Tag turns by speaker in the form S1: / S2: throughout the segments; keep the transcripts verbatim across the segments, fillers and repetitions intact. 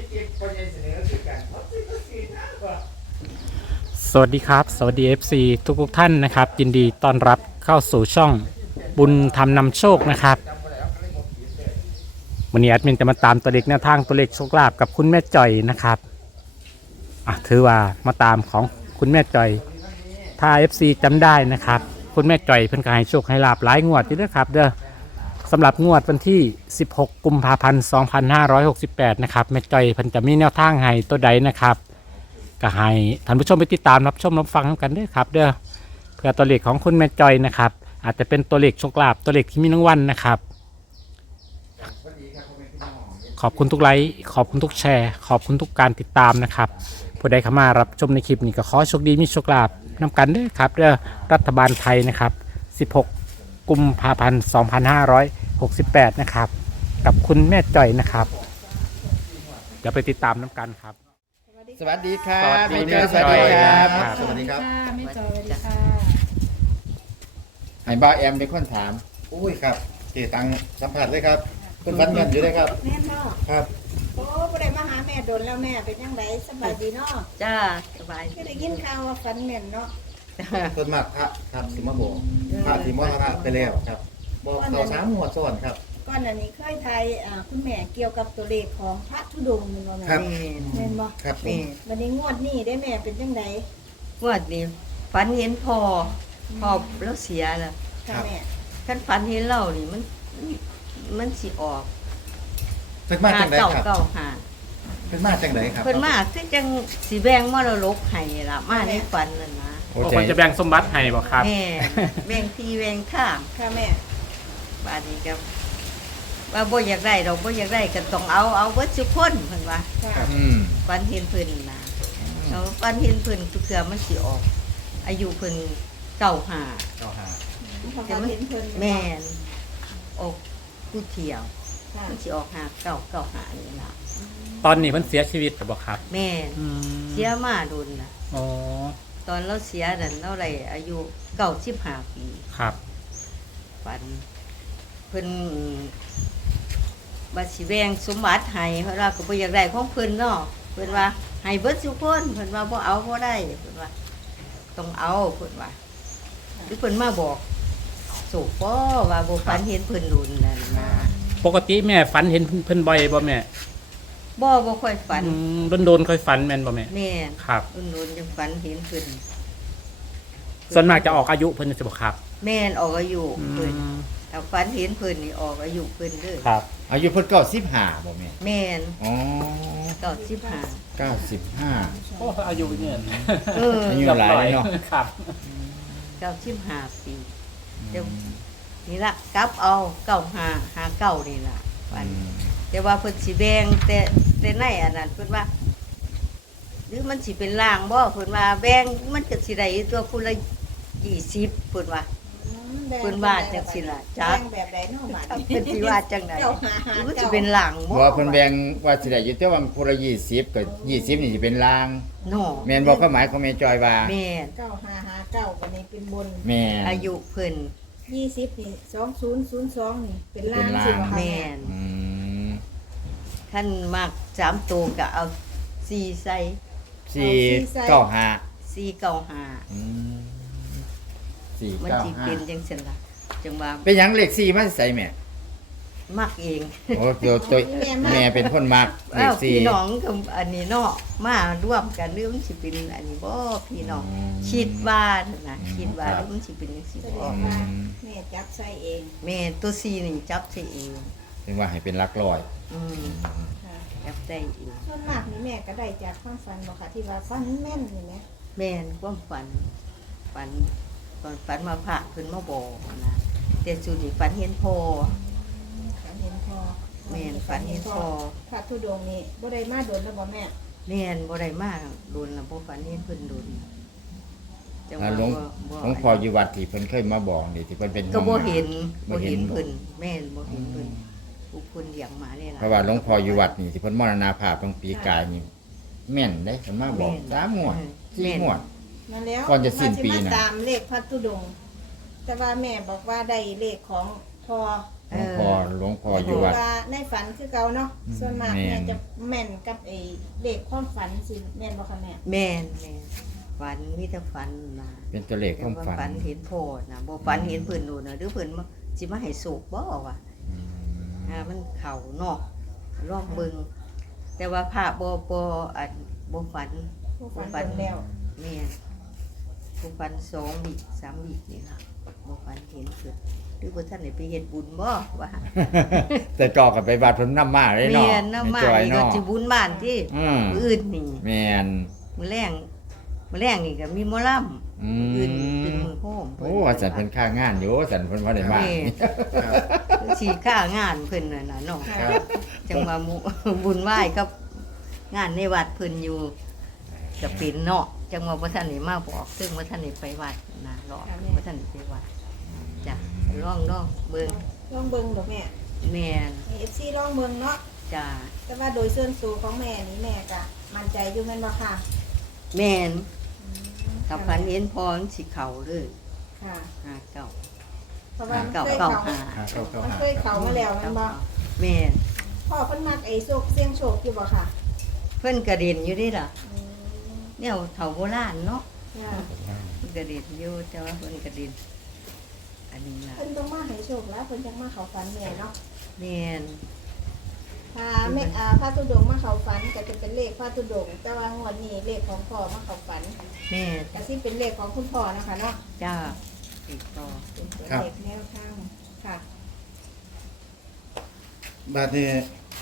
S1: สวัสดีครับสวัสดี เอฟ ซี ทุกทุกท่านนะครับยินดีต้อนรับเข้าสู่ช่องบุญธรรมนำโชคนะครับวันนี้แอดมินจะมาตามตัวเลขแนวทางตัวเลขโชคลาภกับคุณแม่จ่อยนะครับอ่ะถือว่ามาตามของคุณแม่จ่อยถ้า เอฟ ซี จำได้นะครับคุณแม่จ่อยเพิ่นก็ให้โชคให้ลาภหลายงวดอยู่ด้วยครับเด้อสำหรับงวดวันที่สิบหกกุมภาพันธ์สองพันห้าร้อยหกสิบแปดนะครับแม่จ่อยเพิ่นจะมีแนวทางให้ตัวใดนะครับก็ให้ท่านผู้ชมไปติดตามรับชมรับฟังกันด้วยครับเด้อเพื่อตัวเลขของคุณแม่จอยนะครับอาจจะเป็นตัวเลขโชคลาภตัวเลขที่มีรางวัลนะครับขอบคุณทุกไลค์ขอบคุณทุกแชร์ขอบคุณทุกการติดตามนะครับผู้ใดเข้ามารับชมในคลิปนี้ก็ขอโชคดีมีโชคลาภนำกันด้วยครับเด้อรัฐบาลไทยนะครับสิบหกกุมภาพันธ์สองพันห้าร้อยหกสิบแปดนะครับกับคุณแม่จอยนะครับเดี๋ยวไปติดตามน้ำกันครับ
S2: สวัสดีครับ
S1: สวัสดี
S2: แม่
S1: แม่
S2: จอย
S1: จอย
S2: ครับ
S1: ครับ
S2: สวัสดีครับ
S3: แม่จอยสวัสดีค่ะ
S2: ให้บ้าแอมเป็นคนถามอุ้ยครับเจตังสัมผัสเลยครับคุณฟันเงินอยู่เลยครับ
S3: แม่เนาะ
S2: ครับ
S3: โอ้บ่ได้มาหาแม่โดนแล้วแม่เป็นยังไงสบายดีเนาะ
S4: จ้าสบาย
S3: ก็ได้ยินข่าวว่าฝันแม่นเนาะ
S2: ส่วนมากพระครับสิมาบอกพระสิมรณะไปแล้วครับ บอกเขาสามหัวดซ้อนครับ
S3: ก่อนอันนี้เคยทายอ่าคุณแม่เกี่ยวกับตัวเลขของพระธุดงค์นี่บ่แม่
S2: ครับ
S4: แม่
S3: แม่นบ่
S2: ครับผ
S4: แม่
S2: ม
S3: วันนี้งวดนี้ได้แม่เป็นจังได
S4: งวดนี้ฝันเห็นพ่อพ่อแล้วเสียแล้ว
S3: ค่ะแม่
S4: คันฝันเห็นเรานี่มันมันสิออก
S2: เป็นมาจังได
S4: เก่า
S2: ครับ
S4: เก่าหา
S2: เป็นมาจังไดครับ
S4: เพิ่นมาคือจังสิแบ่งมรดกให้ล่ะมาในฝันนั่นนะ
S2: โอ้
S1: โอ้
S2: ใจ
S1: คนจะแบ่งสมบัติให้บ่ครับ
S4: แม่แบ่งที่แบ่งข้าง
S3: ค่ะแม่
S4: บาดนี้ก็ว่าบ่อยากได้ดอกบ่อยากได้ก็ต้องเอาเอาเบิดทุกคนเพิ่นว่า
S3: ค่ะ
S2: อืม
S4: ฝันเห็นเพิ่นนะแล้วฝันเห็นเพิ่นทุกเทื่อมันสิออก อายุเพิ่นเก่าหา
S2: เก้าห้า
S3: พอฝันเห็นเพิ่น
S4: แม่นออกผู้เที่ยว
S3: ค่ะ
S4: มันสิออกหาเก่าเก่าหานี่ล่ะ
S1: ตอนนี้มันเสียชีวิตหรือเปล่าครับ
S4: แม่นเสียมาโดนล่ะ
S1: อ๋อ
S4: ตอนเราเสียนั่นเราได้อายุเก้าสิบห้าปี
S1: ครับ
S4: ฝันเพิ่นบัดสิแบ่งสมบัติให้เพราะว่าก็บ่อยากได้ของเพิ่นเนาะเพิ่นว่าให้เบิดทุกคนเพิ่นว่าบ่เอาบ่ได้เพิ่นว่าต้องเอาเพิ่นว่าหรือเพิ่นมาบอกโศกบ่ว่าบ่ฝันเห็นเพิ่นรุนนั่นนะ
S1: ปกติแม่ฝันเห็นเพิ่นบ่อยบ่แม่
S4: บ่บ่ค่อยฝัน
S1: โดนโดนๆค่อยฝันแม่นบ่แม่
S4: แม่น
S1: ครับ
S4: รุ่นรุ่นจังฝันเห็นเพิ่น
S1: ส่วนมากจะออกอายุเพิ่นจะบ่ครับ
S4: แม่นออกอายุ
S1: อื
S4: เพิ่น
S1: ม
S4: ถ้าฝันเห็นเพิ่นนี่ออกอายุเพิ่นเด้อ
S1: ครับ
S2: อายุเพิ่นเก้าสิบห้าบ่แม่
S4: แม่น
S2: อ๋อ
S4: เก้าสิบห้า
S2: เก้าสิบห้า
S1: โอ้อายุเนี่ย
S4: เออ
S2: อายุหลายเนาะ
S1: ครับ
S4: เก้าสิบห้าปีเดี๋ยวนี่ละกลับเอาเก้าห้าห้าเก้านี่ล่ะฝันแต่ว่าเพิ่นสิแบ่งแต่แต่ในอันนั้นเพิ่นว่า หรือมันสิเป็นล่างบ่เพิ่นว่าแบ่งมันก็สิได้ตัวคนละยี่สิบเพิ่นว่า
S3: อืมแบ่ง
S4: เพิ่นว่าจังสิล่ะจ๊ะ
S3: แบ่งแบบใดเนาะบัด
S4: เพิ่นสิว่าจังได๋
S3: เก้าหาหา
S4: หรือมันสิ
S3: เก้า
S4: เป็นล่างบ่
S2: ว่าเพิ่นแบ่งว่าสิได้อยู่แต่ว่าคนละยี่สิบกับยี่สิบนี่สิเป็นลาง
S4: เนาะ
S2: แม่นบอกความหมายของแม่จอยว่า
S4: แม่น
S3: เก้าหาหาเก้าวันนี้เป็นบน
S2: แม่น
S4: อายุเพิ่น
S3: ยี่สิบนี่สองศูนย์ศูนย์สองนี่เป็นล่าง
S2: เป็นล่าง
S3: สิบ่คะ
S4: แม่น
S2: อืม
S4: ท่านมากสามตัวก็เอาสี่ใส่
S2: สี่เก้าห้า
S4: สี่เก้าห้า
S2: อืมสี่
S4: มัน
S2: เก้า
S4: สิ
S2: ห้า
S4: เป็นจังซั่นล่ะจังว่า
S2: เป็นหยังเลขสี่มาใส่แม่
S4: มักเอง
S2: โอ้ตัวตัวแม่เป็นคนมักเล
S4: อ้า
S2: ข
S4: ว
S2: สี่
S4: พี่น้องกับอันนี้เนาะมาร่วมกันหรือมันสิเป็นอันนี้บ่พี่น้อง
S2: อืม
S4: คิดว่านะ
S2: อืม
S4: คิดว่า
S2: ครับ
S4: มันสิเป็นจังซี่
S3: แสด
S4: บ่
S3: งว่าแม่จับใส่เอง
S4: แม่ตัวซีนี่จับใส่เอง
S2: ถึงว่าให้เป็นหลักร้อย
S4: อืม
S3: ค่ะ
S4: จับได้เอง
S3: ส่วนมากนี่แม่ก็ได้จากความฝันบอกค่ะที่ว่าฝันแม่นนี่ไหม
S4: แม่นความฝันฝันตอนฝันมาพระเพิ่นมาบอกนะแต่สุดนี่ฝันเห็นพ่อ
S3: ฝันเห็นพอ
S4: แม่นฝันเห็นพ่อ
S3: พระธุดงค์นี่บ่ได้มาโดนแล้วบ่แม่
S4: แม่นบ่ได้มาโดนล่ะบ่ฝันเห็นเพิ่นโดนจัง
S2: อ่า
S4: ว่า
S2: หลวง
S4: บ่บ่
S2: หลวงพ่ออยู่วัดที่เพิ่นเคยมาบอกนี่ที่เพิ่นเป็น
S4: ก็บ่เห็น
S2: บ่
S4: บ่
S2: เห็
S4: เห็
S2: น
S4: น
S2: บ่
S4: เพิ่นแม่นบ่เห็นเพิ่นผู้เพิ่นเลี้ยงมาเนี่ยล่ะ
S2: เพราะว่าหลวงพ่ออยู่วัดนี่ที่เพิ่นมรณภาพบางปีกายนี่แม่นได้เพิ่นมาบอกสามงวดสี่งวด
S3: มาแล้ว
S2: ก่อนจะสิ้นปีนะ
S3: ว่าสิมาตามเลขพระธุดงค์แต่ว่าแม่บอกว่าได้เลขของพอ
S2: หลวงพ่อหลวงพ่ออยู่วัด
S3: ว่าในฝันคือเก่าเนาะส่วนมาก
S2: แม่
S3: แม่
S2: น
S3: จะแม่นกับไอ้เด็กความฝันสิแม่นบ่คะแม่
S4: แม่นแม่นฝันมีแต่ฝันนะ
S2: เป็นตัวเลขความ
S4: แต่
S2: ฝั
S4: ว่าน ฝันเห็นโพดนะบ่ฝันเห็นเพิ่นนู่นน่ะหรือเพิ่นมาสิมาให้สุกบ่ว่ะ
S2: อืม
S4: อ่ามันเข้าเนาะลองเบิ่งแต่ว่าพระบ่บ่อันบ่ฝัน
S3: ผู้ฝันเบิ่งแล้ว
S4: แม่นผู้ฝันสองวิสามวินี่ล่ะบ่ฝันเห็นเพิ่นหรือบ่ทันได้ไปเฮ็ดบุญบ่ว่า
S2: แต่ก่อกับไปวัดเพิ่นนำมาเลยเนาะ
S4: แม่นนำมา
S2: จอย
S4: นี่ก็
S2: เนาะ
S4: สิบุญบ้านที่
S2: อืม
S4: มื้ออื่นนี่
S2: แม่น
S4: มื้อแรงมื้อแรงนี่ก็มีหมอลำ
S2: อื
S4: มื้ออื่น
S2: ม
S4: เป็นมื้อโฮม
S2: โอ้สันเพิ่นค่างานอยู่สันเพิ่นบ่ได้มา
S4: แม่สิค่างานเพิ่นน่ะนะเนาะ
S3: ค่ะ
S4: จังว่าหมู่ บุญไหว้กับงานในวัดเพิ่นอยู่จะเป็นเนาะจังว่าบ่ทันได้มาบอกซึ่งบ่ทันได้ไปวัดนะรอบ่ทันได้ไปวัดจ้ะลองเนาะเบิ่ง
S3: ลองเบิ่งดอกแม่
S4: แม่น
S3: ให้ เอฟ ซี ลองเบิ่งเนาะ
S4: จ้ะ
S3: แต่ว่าโดยส่วนตัวของแม่นี่แม่ก็มั่นใจอยู่แม่นบ่ค่ะ
S4: แม่น
S3: อืม
S4: ถ้าฝันเห็นพอมันสิเข้าเลย
S3: ค่ะ
S4: หาเก่า
S3: เพราะว่ามัน
S4: เก่า
S3: เคย
S4: เก่า
S3: เข้า
S4: หา
S2: เข้าเข้า
S3: มัน
S2: หา
S3: เคยเข้ามาแล้วแม่นบ่
S4: แม่น
S3: พ่อเพิ่นมักไอ้โชคเสี่ยงโชคอยู่บ่ค่ะ
S4: เพิ่นกระเด็นอยู่เด้ล่ะ
S3: อืม
S4: แนวเฒ่าโบราณเนาะ
S3: ค่ะ
S4: เพิ่นกระเด็นอยู่แต่ว่าเพิ่นกระเด็นอันนี้ล่ะ
S3: เพิ่นต้องมาให้โชคแล้วเพิ่นจังมาเข้าฝันแม่เนาะ
S4: แม่น
S3: ถ้าแม่อ่าพระธุดงค์มาเข้าฝันก็จะเป็นเลขพระธุดงค์แต่ว่างวดนี้เลขของพ่อมาเข้าฝัน
S4: แม่น
S3: ก็สิเป็นเลขของคุณพ่อนะคะเนาะ
S4: จ้าติดต่อ
S3: เป็นตัว
S5: ครับ
S3: เลขแนวทางค่ะ
S5: บาดนี้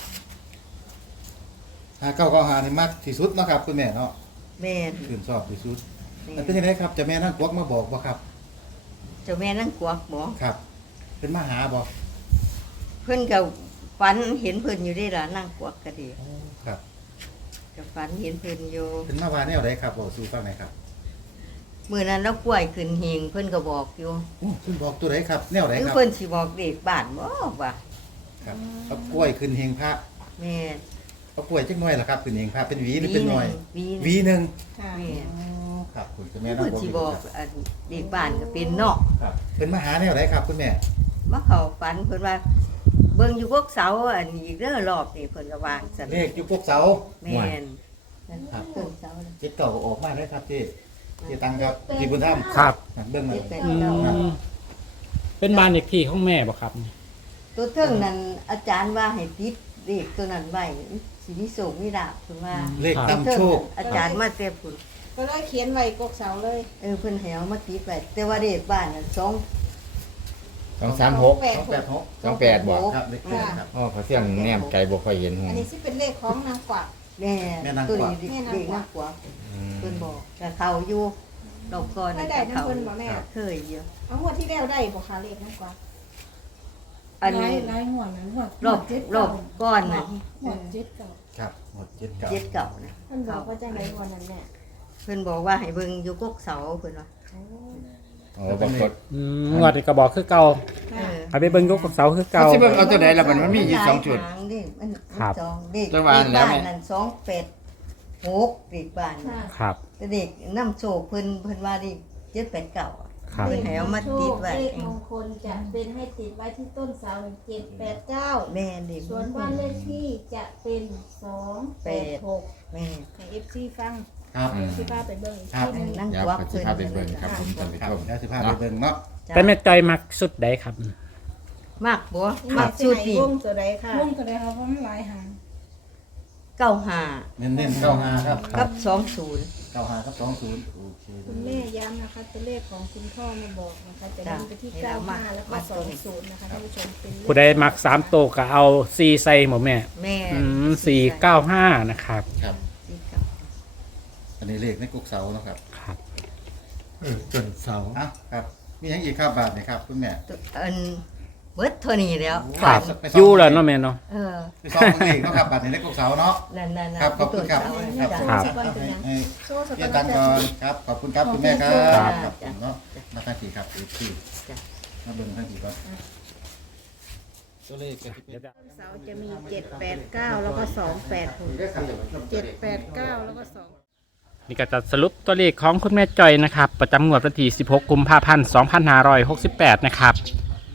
S5: หาเก้าเก้าหานี่มากที่สุดเนาะครับคุณแม่เนาะ
S4: แม่น
S5: ตื่นชอบที่สุด
S4: แม่
S5: แล้วเป็นยังไงครับเจะแม่นั่งกวักมาบอกบ่ครับ
S4: เจ้าแม่นั่งกวักบ่
S5: ครับ เป็นมาหาบ่
S4: เพิ่นก็ฝันเห็นเพิ่นอยู่เด้ล่ะนั่งกวักก็ดี
S5: โอ้ครับ
S4: ก็ฝันเห็นเพิ่นอยู่
S5: เป็นมาว่าแนวใดครับบอกสู่ฟังหน่อยครับ
S4: มื้อนั้นเรากล้วยขึ้นเฮงเพิ่นก็บอกอยู่
S5: โอ้คุณบอกตัวไหนครับ แนวไหน
S4: หรือ
S5: ครับ
S4: เพิ่นสิบอกเด็กบ้านบ่ว่า
S5: ครับเอากล้วยขึ้นเฮงพระ
S4: แม่น
S5: เอากล้วยจักหน่อยล่ะครับขึ้นเฮงพระเป็นหวีหรือเป็นหน่วย
S4: วี
S5: ห
S4: ห
S5: วี
S4: นึ่ง
S5: หนึ่ง
S3: ค่ะ
S4: แม่น
S5: อ๋อครับคุณเจะแม่นั่ง
S4: เพิ่น
S5: กวัก
S4: สิ
S5: อยู่
S4: บอก
S5: ครับ
S4: อันเด็กบ้านก็เป็นเนาะ
S5: ครับเป็นมาหาแนวไหนครับคุณแม่
S4: มาเข้าฝันเพิ่นว่า เบิ่งอยู่กกเสาอันนี้เด้อรอบนี่เพิ่นก็วางซั่น
S5: เลขอยู่พวกเสา
S4: แม่น
S5: ครับ
S4: กกเสาน่ะ
S5: เจ็ดเก่าก็ออกมาได้ครับที่ที่ตังครับที่บุญธรรม
S1: ครับ
S5: เบิ่งมา
S4: เจ็ดแปด
S1: อื
S4: เก้าม
S1: เป็นบ้านเลขที่ของแม่บ่ครับ
S4: ตัวเทิงนั้นอาจารย์ว่าให้ติดเลขตัวนั้นไว้สิมีโชคมีลาภเพิ่นว่า
S5: เลขนำโชค
S4: อาจารย์มาแต่พุ่น
S3: ก็เลยเขียนไว้กกเสาเลย
S4: เออเพิ่นให้เอามาติดไว้แต่ว่าเลขบ้านน่ะสอง
S2: สองสามหก
S3: แปด
S5: สอง
S3: ห
S5: แป
S3: ก
S5: ดหก
S2: สองแปดบ่
S5: ครับเลขแปดครับ
S2: อ๋อเขาเที่ยงแนมไกลบ่ค่อยเห็นหู
S3: อันนี้สิเป็นเลขของนางกวัก
S4: แม่
S5: แม่นาง
S4: ตัว
S5: กวัก
S4: นี้
S3: แม่นาง
S4: เด็ก
S3: กวั
S4: นั
S3: ก
S4: กกวัก
S2: อืม
S4: เพิ่นบอกแต่เขาอยู่ดอกก่อน
S3: ไม่ได้น้ำเพิ่นบ่แม่
S4: เคยอยู่
S3: เอางวดที่แล้วได้บ่คะเลขนางกวัก
S4: อัน
S6: หลา
S4: นี้
S6: ยหลายหัวนะหัว
S4: รอบรอบก้อนน่ะ
S6: หัวเจ็ดเก่า
S5: ครับหมดเจ็ดเก่า
S4: เจ็ดเก่านะ
S3: เพิ่นบอกว่าจังได๋งวดนั้นแม่
S4: เพิ่นบอกว่าให้เบิ่งอยู่กกเสาเพิ่นว่า
S3: โอ้
S2: โอ้ปรากฏ
S1: อืมงวดนี้ก็บอกคือเก่า
S4: เอ
S3: ค่ะ
S4: อ
S1: เอาไปเบิ่งยกกับเสาคือ
S2: เขา
S1: เก่า
S2: สิเบิ่งเอาตัวใดล่ะมันมันมีอยู่สองจุด
S4: หลายหางดิมัน
S1: ครับ
S4: สองเด็ก
S2: จังหวะ
S4: เด็ก
S2: แล้ว
S4: บ้า
S2: แม่
S4: นนั่นสองแปดหกเด็กบ้านน่ะ
S3: ค่ะ
S1: ครับ
S4: แต่เด็กน้ำโชคเพิ่นเพิ่นว่าดิเจ็ดแปดเก่าอะ
S1: ครับ
S4: เพิ่นให้เอามาติดไว้
S3: เลขมงคลจะเป็นให้ติดไว้ที่ต้นเสาเจ็ดแปดเก้า
S4: แม่เด็ก
S3: ส่วนบ้านเลขที่จะเป็นสองแปดหก
S4: แม่
S3: ให้ เอฟ ซี ฟัง
S5: ครับ
S2: อืม
S3: สิพาไปเบิ่งอีก
S5: ครับ
S3: ทีหนึง
S4: นั่ง
S2: เดี๋ยว
S4: กวัก
S2: เขาสิ
S4: เพิ่น
S2: พาไปเบิ่งครับผมท่านผู้
S5: ครั
S2: ช
S5: บ
S2: ม
S5: แล้วสิพาไปเบิ่งเนาะ
S4: จ้ะ
S1: แต่แม่จอยมักสุดใดครับ
S4: มากบ่
S3: นี่
S4: มาก
S3: สิ
S4: สุด
S3: ให้
S4: นี่
S3: วงตัวใดค่ะ
S6: วงก็ได้ครับเพราะมันหลายหาง
S4: เก้าห้า
S5: เน้นๆเก้าห้าครับ
S4: กับสองศูนย์
S5: เก้าห้ากับสองศูนย์โอเค
S3: คุณแม่ย้ำนะคะตัวเลขของคุณพ่อมาบอกนะคะจะเน้นไปที่เก้าห้าแล้วก็สองศูนย์นะคะท่านผู้ชมเป็นเลข
S1: ผู้ใดมักสามโตวก็เอาสี่ใส่หมดแม่
S4: แม่
S1: อืมสี่เก้าห้านะครับ
S5: ครับ
S4: สี่เก้า
S5: อันนี้เลขในกุกเสาเนาะครับ
S1: ครับ
S5: เออจนเสาอ่ะครับ มีหยังอีกครับบาทนี่ครับคุณแม่
S4: ตัวอันเบิดเท่านี้แล้ว
S1: ครับ
S5: ไปซ่อม
S1: อยู่แล้วเนาะแม่เนาะ
S4: เออ
S5: ไปซ่อมเบิ่งเลขเนาะครับบาทนี้ในกุกเสาเนาะ
S4: นั่นๆๆ
S5: ครับขอบคุณครับ
S4: ตัว
S3: ครั
S4: เสา
S3: บ
S4: จ้ะ
S3: สกอนเป็นยัง
S5: ให้
S3: โซ่สก
S5: เรี
S3: อย น
S5: นตังก่อนครับ ขอบคุณครับคุณแม่ครับ
S1: ครับ
S5: ครับผมเนาะมาตั้งทีครับอีกที
S4: จ้ะ
S5: มาเบิ่งตั้งทีก่อนตัวเลขก็สิเป็น
S3: เสาจะมีเจ็ดแปดเก้าแล้วก็สองแปดหกเจ็ดแปดเก้าแล้วก็สอง
S1: นี่ก็จะสรุปตัวเลขของคุณแม่จอยนะครับ ประจำงวดวันที่สิบหกกุมภาพันธ์สองพันห้าร้อยหกสิบแปดนะครับ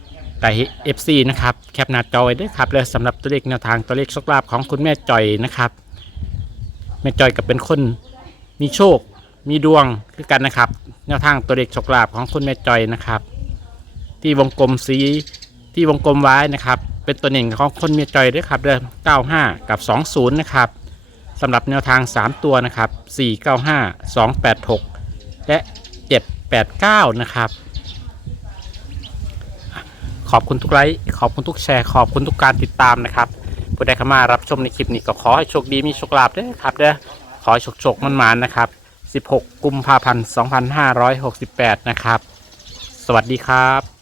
S1: แต่ เอฟ ซี นะครับแคปหน้าจอไว้ด้วยครับเลยสำหรับตัวเลขแนวทางตัวเลขโชคลาภของคุณแม่จ่อยนะครับแม่จ่อยก็เป็นคนมีโชคมีดวงคือกันนะครับแนวทางตัวเลขโชคลาภของคุณแม่จ่อยนะครับที่วงกลมสีที่วงกลมไว้นะครับเป็นตัวหนึ่งของคนแม่จ่อยด้วยครับเดือนเก้าห้ากับสองศูนย์นะครับสำหรับแนวทางสามตัวนะครับสี่เก้าห้า สองแปดหกและเจ็ดแปดเก้านะครับขอบคุณทุกไลค์ขอบคุณทุกแชร์ขอบคุณทุกการติดตามนะครับผู้ใดเข้ามารับชมในคลิปนี้ก็ขอให้โชคดีมีโชคลาภด้วยครับเด้อขอให้โชคโชคมันๆนะครับสิบหกกุมภาพันธ์สองพันห้าร้อยหกสิบแปดนะครับสวัสดีครับ